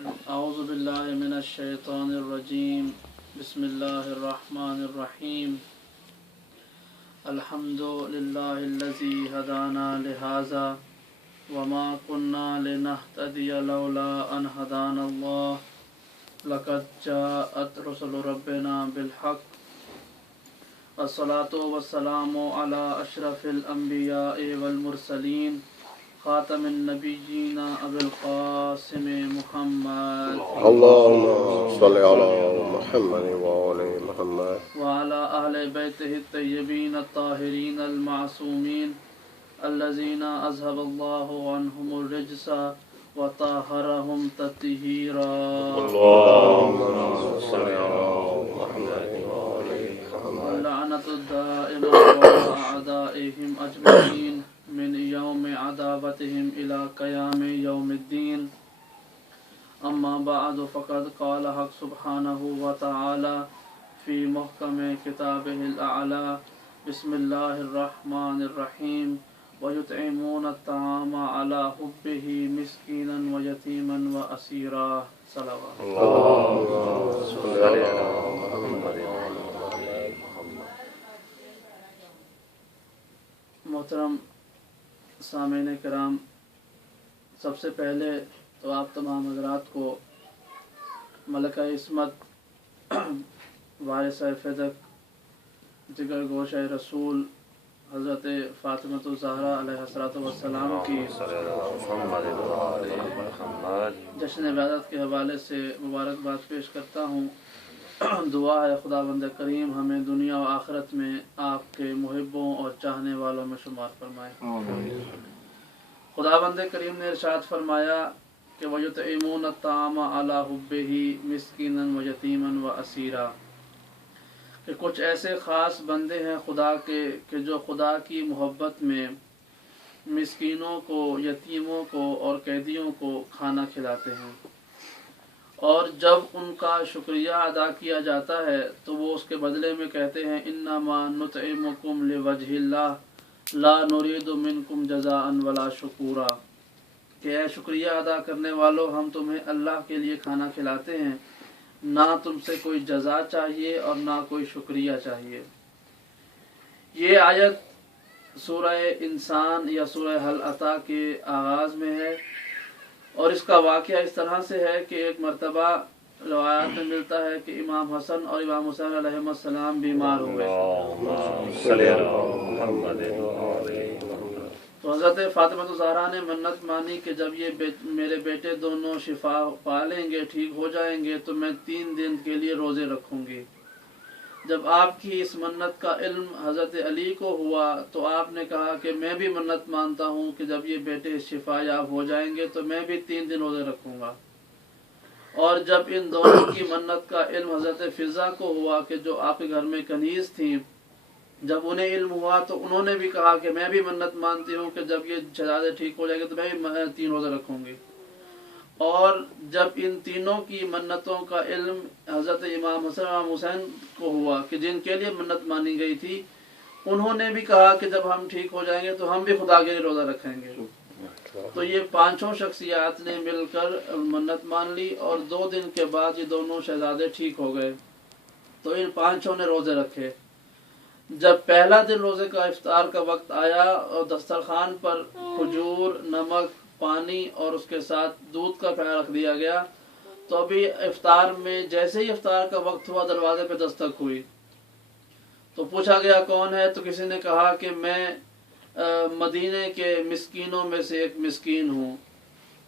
اعوذ باللہ من الشیطان الرجیم بسم اللہ الرحمن الرحیم الحمد للہ الذی ہدانا لہذا وما كنا لنهتدی لولا ان ہدانا اللہ لقد جاءت رسل ربنا بالحق والصلاة والسلام علی اشرف الانبیاء والمرسلین خاتم النبیین ابی القاسم محمد اللهم صل على محمد وعلى محمد وعلى اہل بیتہ الطیبین الطاہرین المعصومین الذین اذهب اللہ عنہم الرجس وطہرہم تطہیرا اللهم صل على محمد وعلى محمد لعنت الدائمة على اعدائهم اجمعین من یوم عداوتهم الى قیام یوم الدین اما بعد فقد قال حق سبحانه وتعالى في محکم کتابه الاعلی بسم اللہ الرحمن الرحیم ويطعمون الطعام على حبه مسکینا ویتیما واسیرا صلوات اللهم صل على محمد وعلى محمد. محترم سامعین کرام، سب سے پہلے تو آپ تمام حضرات کو ملکہ عصمت وارثہ فدق جگر گوشہ رسول حضرت فاطمۃ الزہرا علیہ السلام کی جشن ولادت کے حوالے سے مبارکباد پیش کرتا ہوں۔ دعا ہے خداوند کریم ہمیں دنیا و آخرت میں آپ کے محبوں اور چاہنے والوں میں شمار فرمائے۔ خداوند کریم نے ارشاد فرمایا کہ وَيُطْعِمُونَ الطَّعَامَ عَلَى حُبِّهِ مِسْكِينًا وَيَتِيمًا وَأَسِيرًا، کہ کچھ ایسے خاص بندے ہیں خدا کے کہ جو خدا کی محبت میں مسکینوں کو، یتیموں کو اور قیدیوں کو کھانا کھلاتے ہیں، اور جب ان کا شکریہ ادا کیا جاتا ہے تو وہ اس کے بدلے میں کہتے ہیں انما نطعمکم لوجہ اللہ لا نرید منکم جزاء ولا شکورا، کہ اے شکریہ ادا کرنے والوں، ہم تمہیں اللہ کے لیے کھانا کھلاتے ہیں، نہ تم سے کوئی جزا چاہیے اور نہ کوئی شکریہ چاہیے۔ یہ آیت سورہ انسان یا سورہ حل عطا کے آغاز میں ہے، اور اس کا واقعہ اس طرح سے ہے کہ ایک مرتبہ روایات میں ملتا ہے کہ امام حسن اور امام حسین علیہ السلام بیمار ہوئے، تو حضرت فاطمہ الزہرا نے منت مانی کہ جب یہ میرے بیٹے دونوں شفا پا لیں گے، ٹھیک ہو جائیں گے، تو میں 3 دن کے لیے روزے رکھوں گی۔ جب آپ کی اس منت کا علم حضرت علی کو ہوا تو آپ نے کہا کہ میں بھی منت مانتا ہوں کہ جب یہ بیٹے شفا یاب ہو جائیں گے تو میں بھی 3 دن روزے رکھوں گا۔ اور جب ان دونوں کی منت کا علم حضرت فضہ کو ہوا کہ جو آپ کے گھر میں کنیز تھیں، جب انہیں علم ہوا تو انہوں نے بھی کہا کہ میں بھی منت مانتی ہوں کہ جب یہ شہزادے ٹھیک ہو جائیں گے تو میں بھی 3 روزے رکھوں گی۔ اور جب ان تینوں کی منتوں کا علم حضرت امام حسن اور امام حسین کو ہوا کہ جن کے لیے منت مانی گئی تھی، انہوں نے بھی کہا کہ جب ہم ٹھیک ہو جائیں گے تو ہم بھی خدا کے لیے روزہ رکھیں گے۔ تو یہ 5 شخصیات نے مل کر منت مان لی، اور 2 دن کے بعد یہ دونوں شہزادے ٹھیک ہو گئے، تو ان 5 نے روزے رکھے۔ جب پہلا دن روزے کا افطار کا وقت آیا اور دسترخوان پر کھجور، نمک، پانی اور اس کے ساتھ دودھ کا پیالہ رکھ دیا گیا، تو ابھی افطار میں جیسے ہی افطار کا وقت ہوا دروازے پہ دستک ہوئی، تو پوچھا گیا کون ہے، تو کسی نے کہا کہ میں مدینے کے مسکینوں میں سے ایک مسکین ہوں،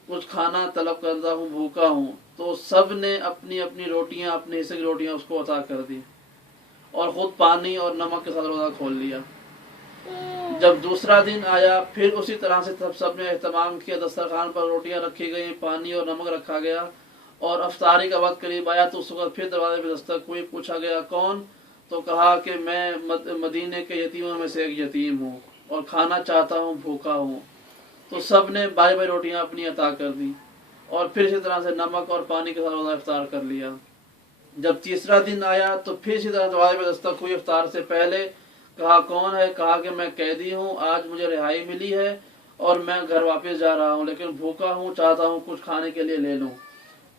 کچھ کھانا طلب کرتا ہوں، بھوکا ہوں۔ تو سب نے اپنی اپنی روٹیاں، اپنے حصے کی روٹیاں اس کو عطا کر دی، اور خود پانی اور نمک کے ساتھ روزہ کھول لیا۔ جب دوسرا دن آیا پھر اسی طرح سے سب نے اہتمام کیا، دسترخوان پر روٹیاں رکھی گئیں، پانی اور نمک رکھا گیا، اور افطاری کا وقت قریب آیا تو اس وقت پھر دروازے پہ دستک ہوئی، پوچھا گیا کون، تو کہا کہ میں مدینے کے یتیموں میں سے ایک یتیم ہوں اور کھانا چاہتا ہوں، بھوکا ہوں۔ تو سب نے بھائی بھائی روٹیاں اپنی عطا کر دی، اور پھر اسی طرح سے نمک اور پانی کے ساتھ روزہ افطار کر لیا۔ جب تیسرا دن آیا تو پھر اسی طرح دروازے پہ دستک ہوئی افطار سے پہلے، کہا کون ہے، کہا کہ میں قیدی ہوں، آج مجھے رہائی ملی ہے اور میں گھر واپس جا رہا ہوں، لیکن بھوکا ہوں، چاہتا ہوں کچھ کھانے کے لیے لے لوں۔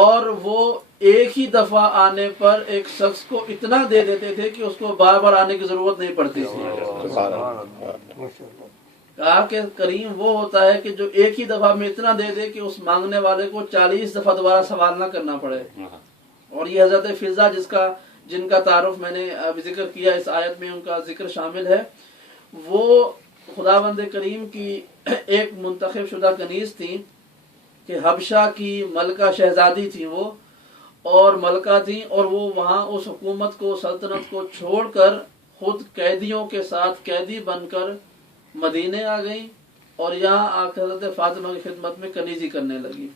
اور وہ ایک ہی دفعہ آنے پر ایک شخص کو اتنا دے دیتے تھے کہ اس کو بار بار آنے کی ضرورت نہیں پڑتی تھی۔ کہا کہ کریم وہ ہوتا ہے کہ جو ایک ہی دفعہ میں اتنا دے دے کہ اس مانگنے والے کو 40 دفعہ دوبارہ سوال نہ کرنا پڑے۔ اور یہ حضرت فضا جن کا تعارف میں نے ابھی ذکر کیا، اس آیت میں ان کا ذکر شامل ہے، وہ خداوند کریم کی ایک منتخب شدہ کنیز تھی کہ حبشہ کی ملکہ شہزادی تھی وہ، اور ملکہ تھیں، اور وہ وہاں اس حکومت کو، سلطنت کو چھوڑ کر خود قیدیوں کے ساتھ قیدی بن کر مدینے آ گئیں اور یہاں آ کر حضرت فاطمہ کی خدمت میں کنیزی کرنے لگی۔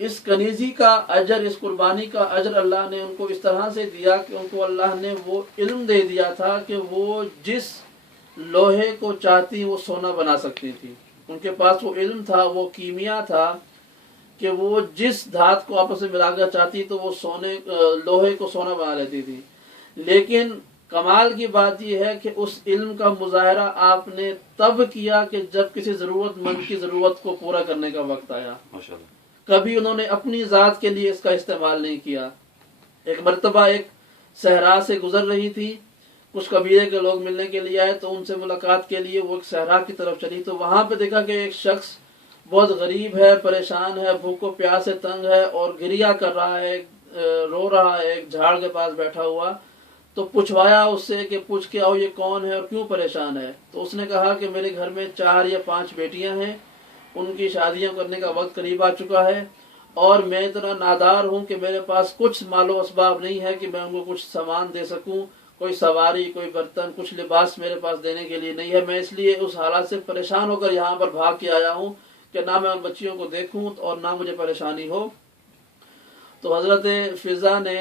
اس کنیزی کا اجر، اس قربانی کا اجر اللہ نے ان کو اس طرح سے دیا کہ ان کو اللہ نے وہ علم دے دیا تھا کہ وہ جس لوہے کو چاہتی وہ سونا بنا سکتی تھی۔ ان کے پاس وہ علم تھا، وہ کیمیا تھا کہ وہ جس دھات کو آپس میں ملا کر چاہتی تو وہ لوہے کو سونا بنا لیتی تھی۔ لیکن کمال کی بات یہ ہے کہ اس علم کا مظاہرہ آپ نے تب کیا کہ جب کسی ضرورت مند کی ضرورت کو پورا کرنے کا وقت آیا۔ کبھی انہوں نے اپنی ذات کے لیے اس کا استعمال نہیں کیا۔ ایک مرتبہ ایک صحرا سے گزر رہی تھی، کچھ قبیلے کے لوگ ملنے کے لیے آئے تو ان سے ملاقات کے لیے وہ ایک صحرا کی طرف چلی، تو وہاں پہ دیکھا کہ ایک شخص بہت غریب ہے، پریشان ہے، بھوک و پیاس سے تنگ ہے اور گریا کر رہا ہے، رو رہا ہے ایک جھاڑ کے پاس بیٹھا ہوا۔ تو پوچھوایا اس سے کہ پوچھ کے آؤ یہ کون ہے اور کیوں پریشان ہے؟ تو اس نے کہا کہ میرے گھر میں 4 یا 5 بیٹیاں ہیں، ان کی شادیاں کرنے کا وقت قریب آ چکا ہے، اور میں اتنا نادار ہوں کہ میرے پاس کچھ مال و اسباب نہیں ہے کہ میں ان کو کچھ سامان دے سکوں، کوئی سواری، کوئی برتن، کچھ لباس میرے پاس دینے کے لیے نہیں ہے۔ میں اس لیے اس حالات سے پریشان ہو کر یہاں پر بھاگ کے آیا ہوں کہ نہ میں ان بچیوں کو دیکھوں اور نہ مجھے پریشانی ہو۔ تو حضرت فضا نے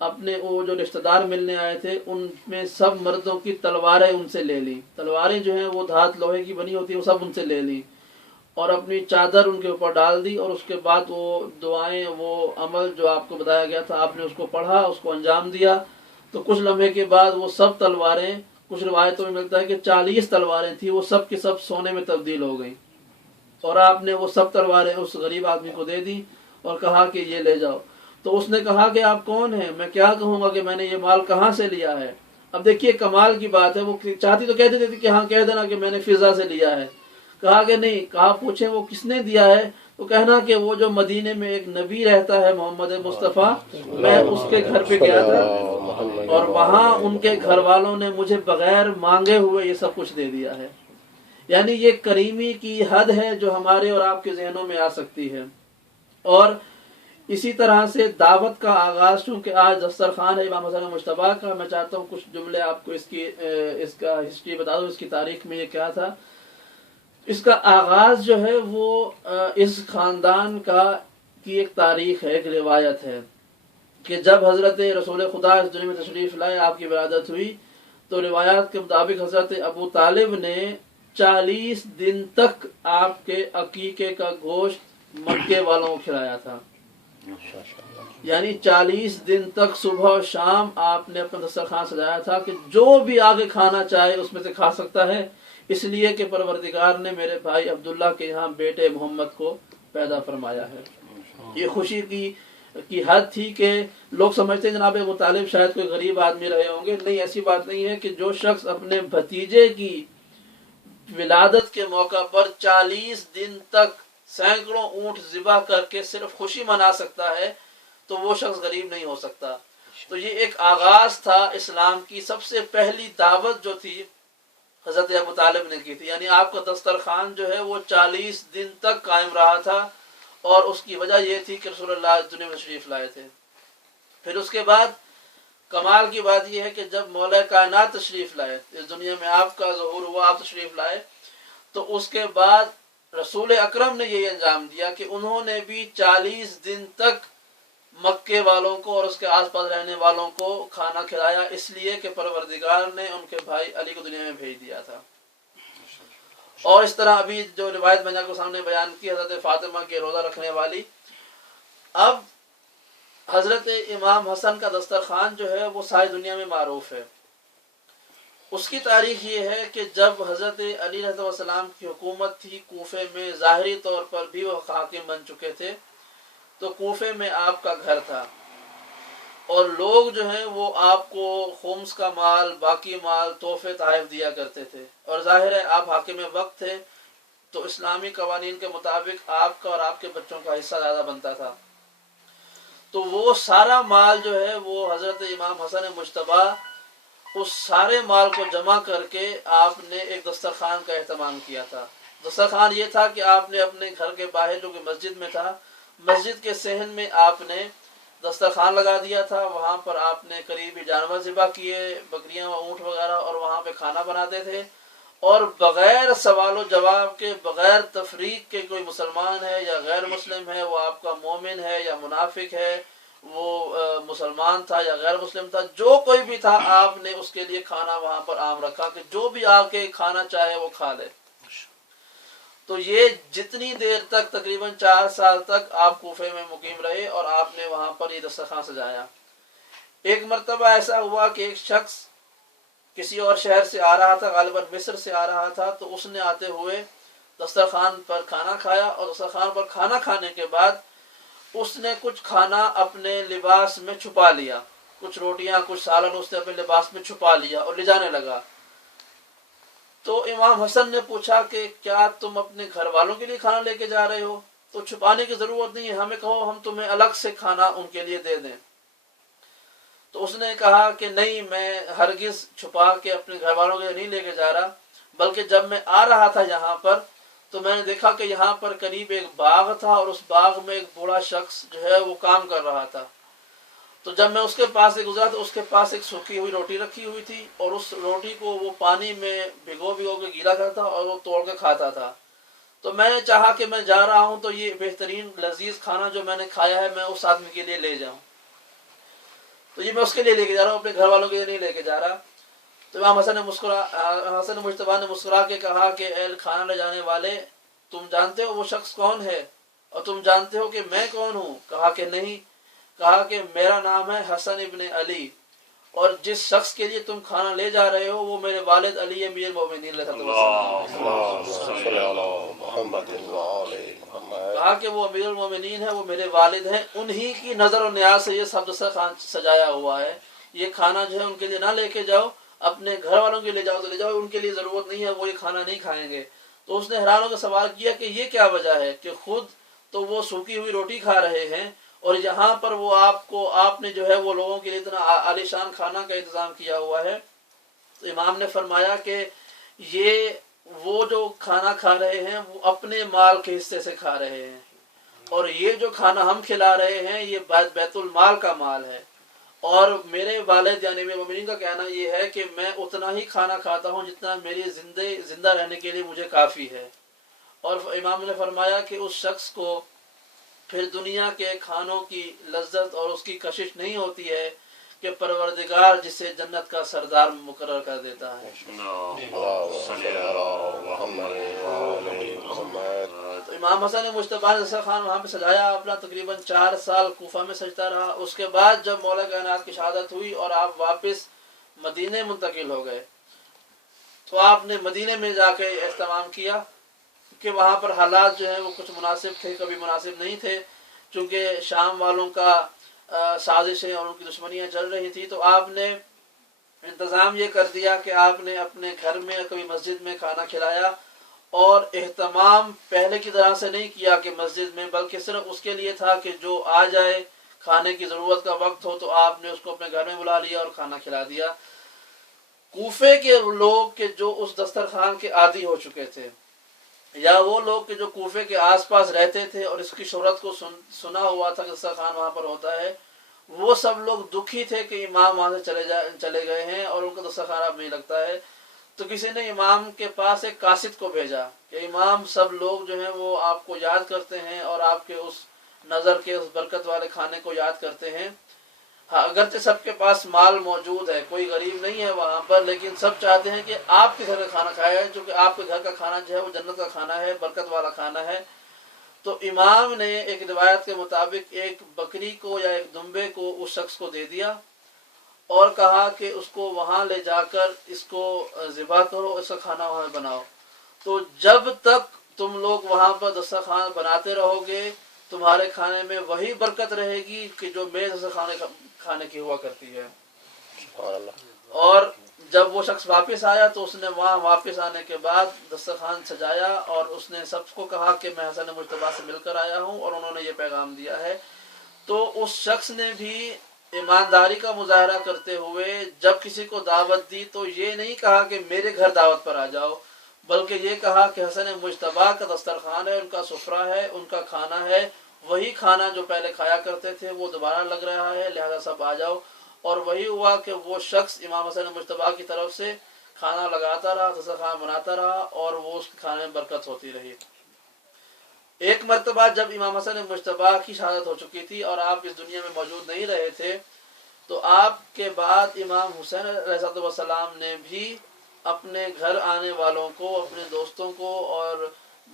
اپنے وہ جو رشتہ دار ملنے آئے تھے ان میں سب مردوں کی تلواریں ان سے لے لی، تلواریں جو ہیں وہ دھات لوہے کی بنی ہوتی ہیں، وہ سب ان سے لے لی اور اپنی چادر ان کے اوپر ڈال دی، اور اس کے بعد وہ دعائیں، وہ عمل جو آپ کو بتایا گیا تھا، آپ نے اس کو پڑھا، اس کو انجام دیا۔ تو کچھ لمحے کے بعد وہ سب تلواریں، کچھ روایتوں میں ملتا ہے کہ 40 تلواریں تھیں، وہ سب کی سب سونے میں تبدیل ہو گئیں، اور آپ نے وہ سب تلواریں اس غریب آدمی کو دے دی اور کہا کہ یہ لے جاؤ۔ تو اس نے کہا کہ آپ کون ہیں؟ میں کیا کہوں گا کہ میں نے یہ مال کہاں سے لیا ہے؟ اب دیکھیے کمال کی بات ہے، وہ چاہتی تو کہہ دیتی تھی کہ ہاں کہہ دینا کہ میں نے فضا سے لیا ہے۔ کہا کہ نہیں، کہا پوچھیں وہ کس نے دیا ہے؟ تو کہنا کہ وہ جو مدینے میں ایک نبی رہتا ہے محمد مصطفیٰ، میں اس کے گھر پہ گیا تھا اور وہاں ان کے گھر والوں نے مجھے بغیر مانگے ہوئے یہ سب کچھ دے دیا ہے۔ یعنی یہ کریمی کی حد ہے جو ہمارے اور آپ کے ذہنوں میں آ سکتی ہے۔ اور اسی طرح سے دعوت کا آغاز، چونکہ آج دسترخوان ہے امام حسن مجتبیٰ کا، میں چاہتا ہوں کچھ جملے آپ کو اس کا ہسٹری بتا دوں، اس کی تاریخ میں یہ کیا تھا۔ اس کا آغاز جو ہے وہ اس خاندان کی ایک تاریخ ہے، ایک روایت ہے کہ جب حضرت رسول خدا اس دنیا میں تشریف لائے، آپ کی ولادت ہوئی، تو روایات کے مطابق حضرت ابو طالب نے 40 دن تک آپ کے عقیقے کا گوشت مکے والوں کو کھلایا تھا۔ یعنی 40 دن تک صبح و شام آپ نے اپنا دسترخوان سجایا تھا کہ جو بھی آگے کھانا چاہے اس میں سے کھا سکتا ہے، اس لیے کہ پروردگار نے میرے بھائی عبداللہ کے یہاں بیٹے محمد کو پیدا فرمایا ہے۔ یہ خوشی کی حد تھی کہ لوگ سمجھتے ہیں جناب ابو طالب شاید کوئی غریب آدمی رہے ہوں گے، نہیں، ایسی بات نہیں ہے کہ جو شخص اپنے بھتیجے کی ولادت کے موقع پر 40 دن تک سینکڑوں اونٹ ذبح کر کے صرف خوشی منا سکتا ہے تو وہ شخص غریب نہیں ہو سکتا۔ تو یہ ایک آغاز تھا اسلام کی، سب سے پہلی دعوت جو تھی حضرت ابو طالب نے کی تھی، یعنی آپ کا دسترخوان جو ہے وہ 40 دن تک قائم رہا تھا، اور اس کی وجہ یہ تھی کہ رسول اللہ اس دنیا میں تشریف لائے تھے۔ پھر اس کے بعد کمال کی بات یہ ہے کہ جب مولا کائنات تشریف لائے، اس دنیا میں آپ کا ظہور ہوا، آپ تشریف لائے، تو اس کے بعد رسول اکرم نے یہ انجام دیا کہ انہوں نے بھی 40 دن تک مکے والوں کو اور اس کے آس پاس رہنے والوں کو کھانا کھلایا، اس لیے کہ پروردگار نے ان کے بھائی علی کو دنیا میں بھیج دیا تھا۔ اور اس طرح ابھی جو روایت میں نے آپ کو سامنے بیان کی حضرت فاطمہ کے روزہ رکھنے والی، اب حضرت امام حسن کا دسترخوان جو ہے وہ ساری دنیا میں معروف ہے۔ اس کی تاریخ یہ ہے کہ جب حضرت علی علیہ السلام کی حکومت تھی کوفے میں، ظاہری طور پر بھی وہ حاکم بن چکے تھے، تو کوفے میں آپ کا گھر تھا، اور لوگ جو ہیں وہ آپ کو خمس کا مال، باقی مال، تحفے تحائف دیا کرتے تھے، اور ظاہر ہے آپ حاکم وقت تھے تو اسلامی قوانین کے مطابق آپ کا اور آپ کے بچوں کا حصہ زیادہ بنتا تھا۔ تو وہ سارا مال جو ہے وہ حضرت امام حسن مجتبیٰ اس سارے مال کو جمع کر کے آپ نے ایک دسترخوان کا اہتمام کیا تھا۔ دسترخوان یہ تھا کہ آپ نے اپنے گھر کے باہر جو کہ مسجد میں تھا، مسجد کے صحن میں آپ نے دسترخوان لگا دیا تھا، وہاں پر آپ نے قریبی جانور ذبح کیے، بکریاں اونٹ وغیرہ، اور وہاں پہ کھانا بناتے تھے، اور بغیر سوال و جواب کے، بغیر تفریق کے، کوئی مسلمان ہے یا غیر مسلم ہے، وہ آپ کا مومن ہے یا منافق ہے، وہ مسلمان تھا یا غیر مسلم تھا، جو کوئی بھی تھا، آپ نے اس کے لیے کھانا وہاں پر عام رکھا کہ جو بھی آ کے کھانا چاہے وہ کھا لے۔ تو یہ جتنی دیر تک، تقریباً 4 سال تک آپ کوفے میں مقیم رہے، اور آپ نے وہاں پر یہ دسترخوان سجایا۔ ایک مرتبہ ایسا ہوا کہ ایک شخص کسی اور شہر سے آ رہا تھا، غالباً مصر سے آ رہا تھا، تو اس نے آتے ہوئے دسترخوان پر کھانا کھایا، اور دسترخوان پر کھانا کھانے کے بعد اس نے کچھ کھانا اپنے لباس میں چھپا لیا، کچھ روٹیاں، کچھ سالن اس نے اپنے لباس میں چھپا لیا اور لے جانے لگا۔ تو امام حسن نے پوچھا کہ کیا تم اپنے گھر والوں کے لیے کھانا لے کے جا رہے ہو؟ تو چھپانے کی ضرورت نہیں ہے، ہمیں کہو، ہم تمہیں الگ سے کھانا ان کے لیے دے دیں۔ تو اس نے کہا کہ نہیں، میں ہرگز چھپا کے اپنے گھر والوں کے لیے نہیں لے کے جا رہا، بلکہ جب میں آ رہا تھا یہاں پر تو میں نے دیکھا کہ یہاں پر قریب ایک باغ تھا، اور اس باغ میں ایک بوڑھا شخص جو ہے وہ کام کر رہا تھا۔ تو جب میں اس کے پاس سے گزرا تو اس کے پاس ایک سوکھی ہوئی روٹی رکھی ہوئی تھی، اور اس روٹی کو وہ پانی میں بھگو کے گیلا کرتا اور وہ توڑ کے کھاتا تھا۔ تو میں نے چاہا کہ میں جا رہا ہوں تو یہ بہترین لذیذ کھانا جو میں نے کھایا ہے میں اس آدمی کے لیے لے جاؤں، تو یہ میں اس کے لیے لے کے جا رہا ہوں، اپنے گھر والوں کے لیے نہیں لے کے جا رہا۔ تو امام حسن مجتبیٰ نے مسکرا کے کہا کہ اے کھانا لے جانے والے، تم جانتے ہو وہ شخص کون ہے، اور تم جانتے ہو کہ میں کون ہوں؟ کہا کہ نہیں۔ کہا کہ میرا نام ہے حسن ابن علی، اور جس شخص کے لیے تم کھانا لے جا رہے ہو وہ میرے والد علی امیر المومنین علیہ السلام۔ کہا کہ وہ امیر المومنین ہے، وہ میرے والد ہیں، انہی کی نظر و نیاز سے یہ سب دسترخوان سجایا ہوا ہے۔ یہ کھانا جو ہے ان کے لیے نہ لے کے جاؤ، اپنے گھر والوں کے لے جاؤ تو لے جاؤ، ان کے لیے ضرورت نہیں ہے، وہ یہ کھانا نہیں کھائیں گے۔ تو اس نے حیران ہو کر سوال کیا کہ یہ کیا وجہ ہے کہ خود تو وہ سوکھی ہوئی روٹی کھا رہے ہیں، اور یہاں پر وہ آپ نے جو ہے وہ لوگوں کے لیے اتنا عالیشان کھانا کا انتظام کیا ہوا ہے۔ تو امام نے فرمایا کہ یہ وہ جو کھانا کھا رہے ہیں وہ اپنے مال کے حصے سے کھا رہے ہیں، اور یہ جو کھانا ہم کھلا رہے ہیں یہ بیت المال کا مال ہے، اور میرے والد یعنی میرے مومنین کا کہنا یہ ہے کہ میں اتنا ہی کھانا کھاتا ہوں جتنا میری زندہ رہنے کے لیے مجھے کافی ہے۔ اور امام نے فرمایا کہ اس شخص کو پھر دنیا کے کھانوں کی لذت اور اس کی کشش نہیں ہوتی ہے کہ پروردگار جسے جنت کا سردار مقرر کر دیتا ہے۔ تو امام حسن مجتبیٰ نے دسترخوان وہاں پہ سجایا، اپنا تقریباً 4 سال کوفہ میں سجتا رہا۔ اس کے بعد جب مولا کائنات کی شہادت ہوئی اور آپ واپس مدینے منتقل ہو گئے تو آپ نے مدینے میں جا کے اہتمام کیا کہ وہاں پر حالات جو ہیں وہ کچھ مناسب تھے، کبھی مناسب نہیں تھے، چونکہ شام والوں کا سازشیں اور ان کی دشمنیاں چل رہی تھی۔ تو آپ نے انتظام یہ کر دیا کہ آپ نے اپنے گھر میں کبھی مسجد میں کھانا کھلایا، اور اہتمام پہلے کی طرح سے نہیں کیا کہ مسجد میں، بلکہ صرف اس کے لیے تھا کہ جو آ جائے کھانے کی ضرورت کا وقت ہو تو آپ نے اس کو اپنے گھر میں بلا لیا اور کھانا کھلا دیا۔ کوفے کے لوگ کہ جو اس دسترخوان کے عادی ہو چکے تھے، یا وہ لوگ کہ جو کوفے کے آس پاس رہتے تھے اور اس کی شہرت کو سنا ہوا تھا کہ دسترخوان وہاں پر ہوتا ہے، وہ سب لوگ دکھی تھے کہ امام وہاں سے چلے گئے ہیں اور ان کا دسترخوان اب نہیں لگتا ہے۔ تو کسی نے امام کے پاس ایک قاصد کو بھیجا کہ امام سب لوگ جو ہیں وہ آپ کو یاد کرتے ہیں اور آپ کے اس نظر کے اس برکت والے کھانے کو یاد کرتے ہیں۔ اگرچہ سب کے پاس مال موجود ہے، کوئی غریب نہیں ہے وہاں پر، لیکن سب چاہتے ہیں کہ آپ کے گھر کا کھانا کھایا ہے، چونکہ آپ کے گھر کا کھانا جو ہے وہ جنت کا کھانا ہے، برکت والا کھانا ہے۔ تو امام نے ایک روایت کے مطابق ایک بکری کو یا ایک دمبے کو اس شخص کو دے دیا اور کہا کہ اس کو وہاں لے جا کر اس کو ذبح کرو، اس کا کھانا وہاں بناؤ۔ تو جب تک تم لوگ وہاں پر دسترخوان بناتے رہو گے تمہارے کھانے میں وہی برکت رہے گی کہ جو میز سے کھانے کی ہوا کرتی ہے۔ سبحان اللہ۔ اور جب وہ شخص واپس آیا تو اس نے وہاں واپس آنے کے بعد دسترخوان سجایا اور اس نے سب کو کہا کہ میں حسن مجتبیٰ سے مل کر آیا ہوں اور انہوں نے یہ پیغام دیا ہے۔ تو اس شخص نے بھی ایمانداری کا مظاہرہ کرتے ہوئے جب کسی کو دعوت دی تو یہ نہیں کہا کہ میرے گھر دعوت پر آ جاؤ، بلکہ یہ کہا کہ حسن مجتبیٰ کا دسترخوان ہے، ان کا سفرہ ہے، ان کا کھانا ہے، وہی کھانا جو پہلے کھایا کرتے تھے وہ دوبارہ لگ رہا ہے، لہذا سب آ جاؤ۔ اور وہی ہوا کہ وہ شخص امام حسن مجتبیٰ کی طرف سے کھانا لگاتا رہا، دسترخوان بناتا رہا اور وہ اس کھانے میں برکت ہوتی رہی۔ ایک مرتبہ جب امام حسن مجتبیٰ کی شہادت ہو چکی تھی اور آپ اس دنیا میں موجود نہیں رہے تھے تو آپ کے بعد امام حسین علیہ السلام نے بھی اپنے گھر آنے والوں کو، اپنے دوستوں کو اور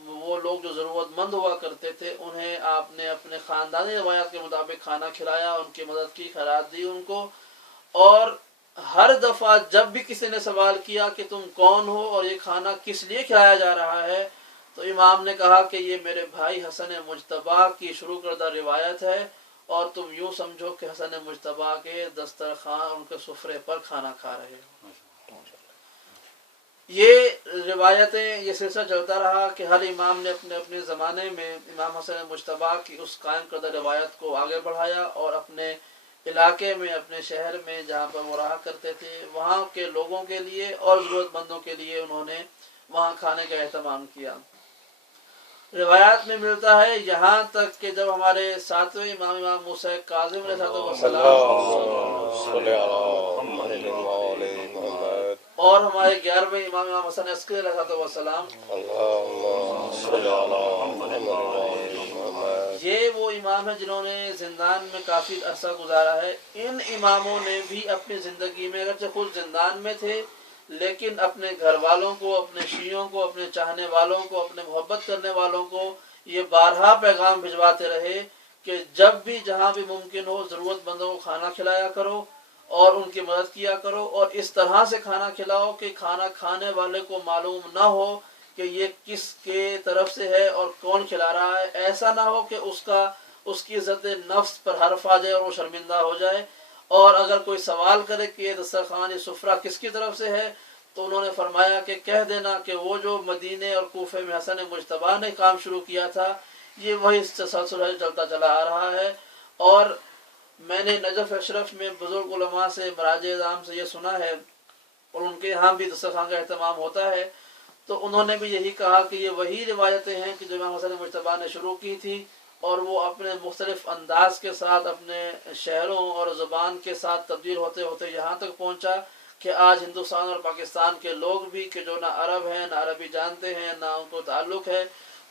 وہ لوگ جو ضرورت مند ہوا کرتے تھے انہیں آپ نے اپنے خاندانی روایات کے مطابق کھانا کھلایا، ان کی مدد کی، خیرات دی ان کو۔ اور ہر دفعہ جب بھی کسی نے سوال کیا کہ تم کون ہو اور یہ کھانا کس لیے کھلایا جا رہا ہے تو امام نے کہا کہ یہ میرے بھائی حسن مجتبیٰ کی شروع کردہ روایت ہے اور تم یوں سمجھو کہ حسن مجتبیٰ کے دسترخوان ان کے سفرے پر کھانا کھا رہے ہو۔ یہ روایتیں، یہ سلسلہ چلتا رہا کہ ہر امام نے اپنے اپنے زمانے میں امام حسن مجتبیٰ کی اس قائم کردہ روایت کو آگے بڑھایا اور اپنے علاقے میں، اپنے شہر میں جہاں پر وہ رہا کرتے تھے وہاں کے لوگوں کے لیے اور ضرورت مندوں کے لیے انہوں نے وہاں کھانے کا اہتمام کیا۔ روایات میں ملتا ہے یہاں تک کہ جب ہمارے ساتویں امام موسیٰ کاظم علیہ السلام اور ہمارے 11ویں امام حسن عسکری علیہ السلام، یہ وہ امام ہیں جنہوں نے زندان میں کافی عرصہ گزارا ہے۔ ان اماموں نے بھی اپنی زندگی میں اگرچہ خود زندان میں تھے لیکن اپنے گھر والوں کو، اپنے شیعوں کو، اپنے چاہنے والوں کو، اپنے محبت کرنے والوں کو یہ بارہا پیغام بھجواتے رہے کہ جب بھی جہاں بھی ممکن ہو ضرورت مندوں کو کھانا کھلایا کرو اور ان کی مدد کیا کرو، اور اس طرح سے کھانا کھلاؤ کہ کھانا کھانے والے کو معلوم نہ ہو کہ یہ کس کے طرف سے ہے اور کون کھلا رہا ہے۔ ایسا نہ ہو کہ اس کی عزت نفس پر حرف آ جائے اور وہ شرمندہ ہو جائے، اور اگر کوئی سوال کرے کہ یہ دسترخوان، یہ سفرہ کس کی طرف سے ہے تو انہوں نے فرمایا کہ کہہ دینا کہ وہ جو مدینے اور کوفے میں حسن مجتبیٰ نے کام شروع کیا تھا یہ وہی تسلسل چلتا چلا آ رہا ہے۔ اور میں نے نجف اشرف میں بزرگ علماء سے، مراجع اعظام سے یہ سنا ہے اور ان کے یہاں بھی دسترخوان کا اہتمام ہوتا ہے تو انہوں نے بھی یہی کہا کہ یہ وہی روایتیں ہیں کہ جو امام حسن مجتبیٰ نے شروع کی تھی اور وہ اپنے مختلف انداز کے ساتھ اپنے شہروں اور زبان کے ساتھ تبدیل ہوتے ہوتے یہاں تک پہنچا کہ آج ہندوستان اور پاکستان کے لوگ بھی کہ جو نہ عرب ہیں، نہ عربی جانتے ہیں، نہ ان کو تعلق ہے،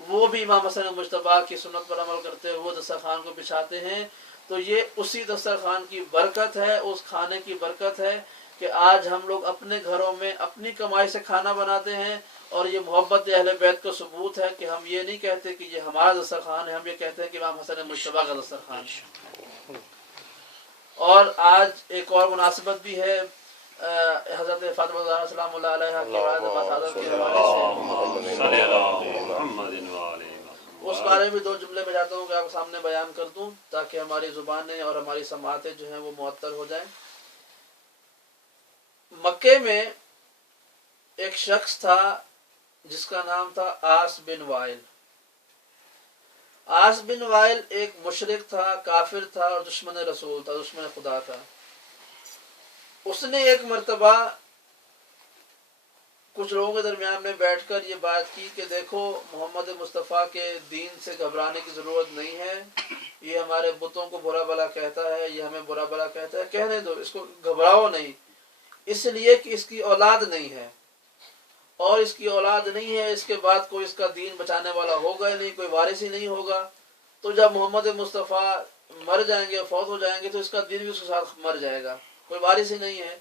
وہ بھی امام حسن مجتبیٰ کی سنت پر عمل کرتے ہوئے دسترخوان کو بچھاتے ہیں۔ تو یہ اسی دسترخوان کی برکت ہے، اس کھانے کی برکت ہے کہ آج ہم لوگ اپنے گھروں میں اپنی کمائی سے کھانا بناتے ہیں، اور یہ محبت اہل بیت کا ثبوت ہے کہ ہم یہ نہیں کہتے کہ یہ ہمارا دسترخوان ہے، ہم یہ کہتے ہیں کہ امام حسن مجتبیٰ کا دسترخوان ہے۔ اور آج ایک اور مناسبت بھی ہے، حضرت فاطمہ الزہرا سلام اللہ علیہا کی ولادت کے حوالے سے اس بارے میں 2 جملے میں چاہتا ہوں کہ آپ کے سامنے بیان کر دوں تاکہ ہماری زبانیں اور ہماری سماعتیں جو ہیں وہ معطر ہو جائیں۔ مکے میں ایک شخص تھا جس کا نام تھا عاص بن وائل۔ عاص بن وائل ایک مشرک تھا، کافر تھا اور دشمن رسول تھا، دشمن خدا تھا۔ اس نے ایک مرتبہ کچھ لوگوں کے درمیان میں بیٹھ کر یہ بات کی کہ دیکھو محمد مصطفیٰ کے دین سے گھبرانے کی ضرورت نہیں ہے، یہ ہمارے بتوں کو برا بلا کہتا ہے، یہ ہمیں برا بلا کہتا ہے، کہنے دو، اس کو گھبراؤ نہیں، اس لیے کہ اس کی اولاد نہیں ہے، اور اس کی اولاد نہیں ہے، اس کے بعد کوئی اس کا دین بچانے والا ہوگا ہی نہیں، کوئی وارث ہی نہیں ہوگا، تو جب محمد مصطفیٰ مر جائیں گے، فوت ہو جائیں گے تو اس کا دین بھی اس کے ساتھ مر جائے گا، کوئی وارث ہی نہیں ہے۔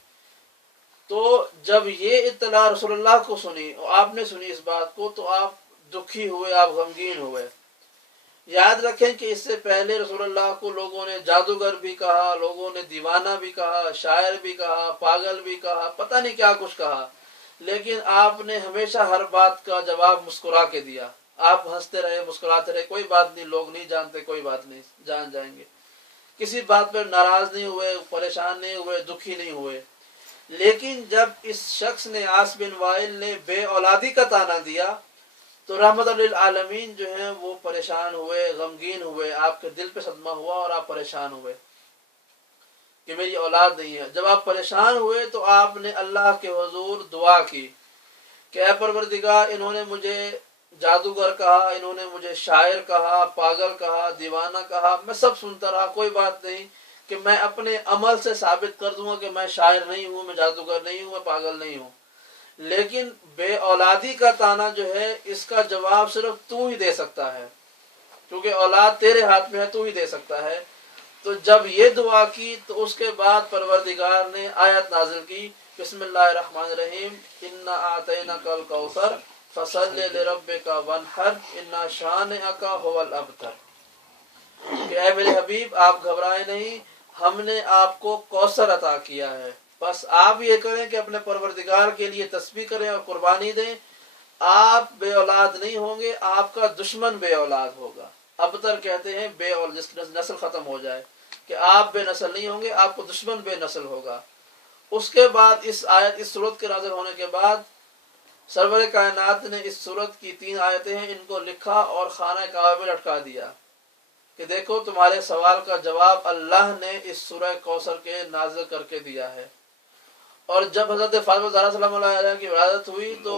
تو جب یہ اطلاع رسول اللہ کو سنی اور آپ نے سنی اس بات کو تو آپ دکھی ہوئے، آپ غمگین ہوئے۔ یاد رکھیں کہ اس سے پہلے رسول اللہ کو لوگوں نے جادوگر بھی کہا، لوگوں نے دیوانہ بھی کہا، شاعر بھی کہا، پاگل بھی کہا، پتہ نہیں کیا کچھ کہا، لیکن آپ نے ہمیشہ ہر بات کا جواب مسکرا کے دیا۔ آپ ہنستے رہے مسکراتے رہے، کوئی بات نہیں، لوگ نہیں جانتے، کوئی بات نہیں، جان جائیں گے، کسی بات پر ناراض نہیں ہوئے، پریشان نہیں ہوئے، دکھی نہیں ہوئے۔ لیکن جب اس شخص نے عاص بن وائل نے بے اولادی کا طعنہ دیا تو رحمت للعالمین جو ہیں وہ پریشان ہوئے، غمگین ہوئے، آپ کے دل پہ صدمہ ہوا اور آپ پریشان ہوئے کہ میری اولاد نہیں ہے۔ جب آپ پریشان ہوئے تو آپ نے اللہ کے حضور دعا کی کہ اے پروردگار، انہوں نے مجھے جادوگر کہا، انہوں نے مجھے شاعر کہا، پاگل کہا، دیوانہ کہا، میں سب سنتا رہا، کوئی بات نہیں کہ میں اپنے عمل سے ثابت کر دوں گا کہ میں شاعر نہیں ہوں، میں جادوگر نہیں ہوں، میں پاگل نہیں ہوں، لیکن بے اولادی کا طعنہ جو ہے اس کا جواب صرف تو ہی دے سکتا ہے، کیونکہ اولاد تیرے ہاتھ میں ہے، تو ہی دے سکتا ہے۔ تو جب یہ دعا کی تو اس کے بعد پروردگار نے آیت نازل کی، بسم اللہ الرحمن الرحیم، انا اعطیناک الکوثر فصل لربک وانحر ان شانئک هو الابتر، کہ اے میرے حبیب آپ گھبرائیں نہیں، ہم نے آپ کو کوثر عطا کیا ہے، بس آپ یہ کریں کہ اپنے پروردگار کے لیے تسبیح کریں اور قربانی دیں، آپ بے اولاد نہیں ہوں گے، آپ کا دشمن بے اولاد ہوگا۔ ابتر کہتے ہیں بے اولاد، جس کی نسل ختم ہو جائے، کہ آپ بے نسل نہیں ہوں گے، آپ کو دشمن بے نسل ہوگا۔ اس کے بعد اس آیت، اس سورت کے نازل ہونے کے بعد سرور کائنات نے اس سورت کی 3 آیتیں ہیں، ان کو لکھا اور خانہ کعبہ میں لٹکا دیا کہ دیکھو تمہارے سوال کا جواب اللہ نے اس سورہ کوثر کے نازل کر کے دیا ہے۔ اور جب حضرت فاطمہ زہرا سلام اللہ علیہ کی ولادت ہوئی تو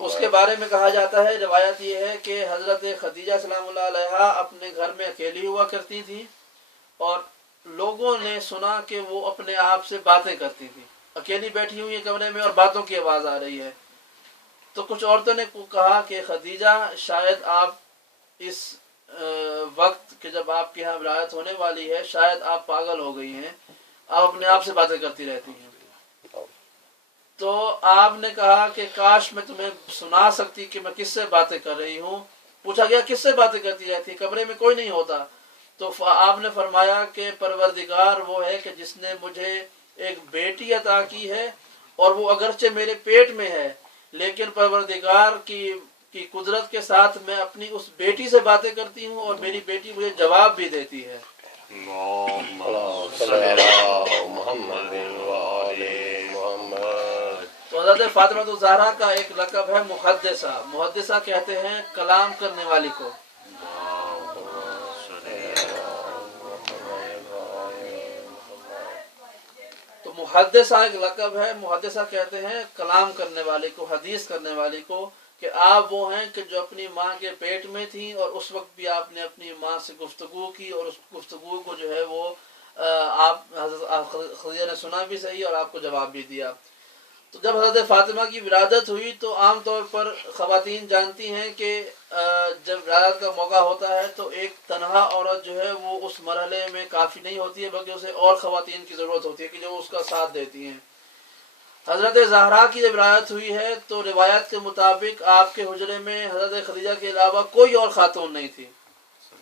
اس کے بارے میں کہا جاتا ہے، روایت یہ ہے کہ حضرت خدیجہ سلام اللہ علیہ اپنے گھر میں اکیلی ہوا کرتی تھی اور لوگوں نے سنا کہ وہ اپنے آپ سے باتیں کرتی تھی، اکیلی بیٹھی ہوئی ہے کمرے میں اور باتوں کی آواز آ رہی ہے۔ تو کچھ عورتوں نے کہا کہ خدیجہ شاید آپ اس وقت کہ جب آپ کے یہاں ولادت ہونے والی ہے شاید آپ پاگل ہو گئی ہیں، آپ اپنے آپ سے باتیں کرتی رہتی ہیں۔ تو آپ نے کہا کہ کاش میں تمہیں سنا سکتی کہ میں کس سے باتیں کر رہی ہوں۔ پوچھا گیا کس سے باتیں کرتی رہتی، کمرے میں کوئی نہیں ہوتا، تو آپ نے فرمایا کہ پروردگار وہ ہے کہ جس نے مجھے ایک بیٹی عطا کی ہے اور وہ اگرچہ میرے پیٹ میں ہے لیکن پروردگار کی قدرت کے ساتھ میں اپنی اس بیٹی سے باتیں کرتی ہوں اور میری بیٹی مجھے جواب بھی دیتی ہے۔ تو حضرت فاطمہ الزہرا کا ایک لقب ہے محدثہ، محدثہ کہتے ہیں کلام کرنے والی کو۔ تو محدثہ ایک لقب ہے، محدثہ کہتے ہیں کلام کرنے والے کو، حدیث کرنے والی کو، کہ آپ وہ ہیں کہ جو اپنی ماں کے پیٹ میں تھیں اور اس وقت بھی آپ نے اپنی ماں سے گفتگو کی اور اس گفتگو کو جو ہے وہ آپ حضرت خدیجہ نے سنا بھی صحیح اور آپ کو جواب بھی دیا۔ تو جب حضرت فاطمہ کی ولادت ہوئی تو عام طور پر خواتین جانتی ہیں کہ جب ولادت کا موقع ہوتا ہے تو ایک تنہا عورت جو ہے وہ اس مرحلے میں کافی نہیں ہوتی ہے، بلکہ اسے اور خواتین کی ضرورت ہوتی ہے کہ جو اس کا ساتھ دیتی ہیں۔ حضرت زہرا کی جب ولادت ہوئی ہے تو روایت کے مطابق آپ کے حجرے میں حضرت خدیجہ کے علاوہ کوئی اور خاتون نہیں تھی،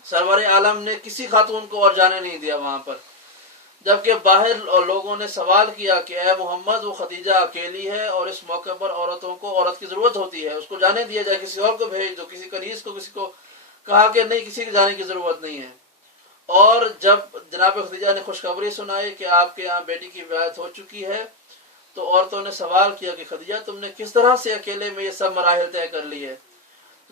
سرور عالم نے کسی خاتون کو اور جانے نہیں دیا وہاں پر، جبکہ باہر لوگوں نے سوال کیا کہ اے محمد وہ خدیجہ اکیلی ہے اور اس موقع پر عورتوں کو عورت کی ضرورت ہوتی ہے، اس کو جانے دیا جائے، کسی اور کو بھیج دو، کسی کنیز کو، کسی کو کہا کہ نہیں کسی کے جانے کی ضرورت نہیں ہے۔ اور جب جناب خدیجہ نے خوشخبری سنائی کہ آپ کے یہاں بیٹی کی ولادت ہو چکی ہے تو عورتوں نے سوال کیا کہ خدیجہ تم نے کس طرح سے اکیلے میں یہ سب مراحل طے کر لی ہے؟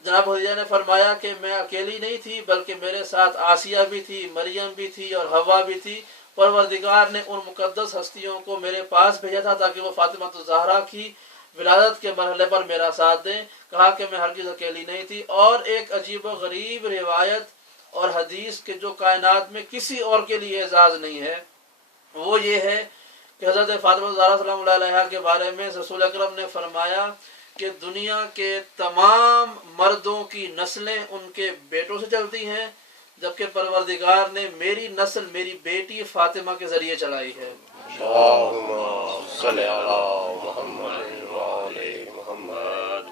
جناب خدیجہ نے فرمایا کہ میں اکیلی نہیں تھی بلکہ میرے ساتھ آسیہ بھی تھی، مریم بھی تھی اور حوا بھی تھی، پروردگار نے ان مقدس ہستیوں کو میرے پاس بھیجا تھا تاکہ وہ فاطمہ الزہرا کی ولادت کے مرحلے پر میرا ساتھ دیں۔ کہا کہ میں ہرگز اکیلی نہیں تھی۔ اور ایک عجیب و غریب روایت اور حدیث کے جو کائنات میں کسی اور کے لیے اعزاز نہیں ہے وہ یہ ہے کہ حضرت فاطمہ الزہرا سلام اللہ علیہ کے بارے میں رسول اکرم نے فرمایا کہ دنیا کے تمام مردوں کی نسلیں ان کے بیٹوں سے چلتی ہیں جبکہ پروردگار نے میری نسل میری بیٹی فاطمہ کے ذریعے چلائی ہے۔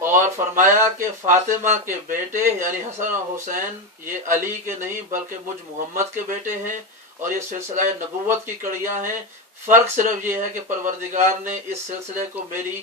اور فرمایا کہ فاطمہ کے بیٹے یعنی حسن اور حسین یہ علی کے نہیں بلکہ مجھ محمد کے بیٹے ہیں اور یہ سلسلہ نبوت کی کڑیاں ہیں۔ فرق صرف یہ ہے کہ پروردگار نے اس سلسلے کو میری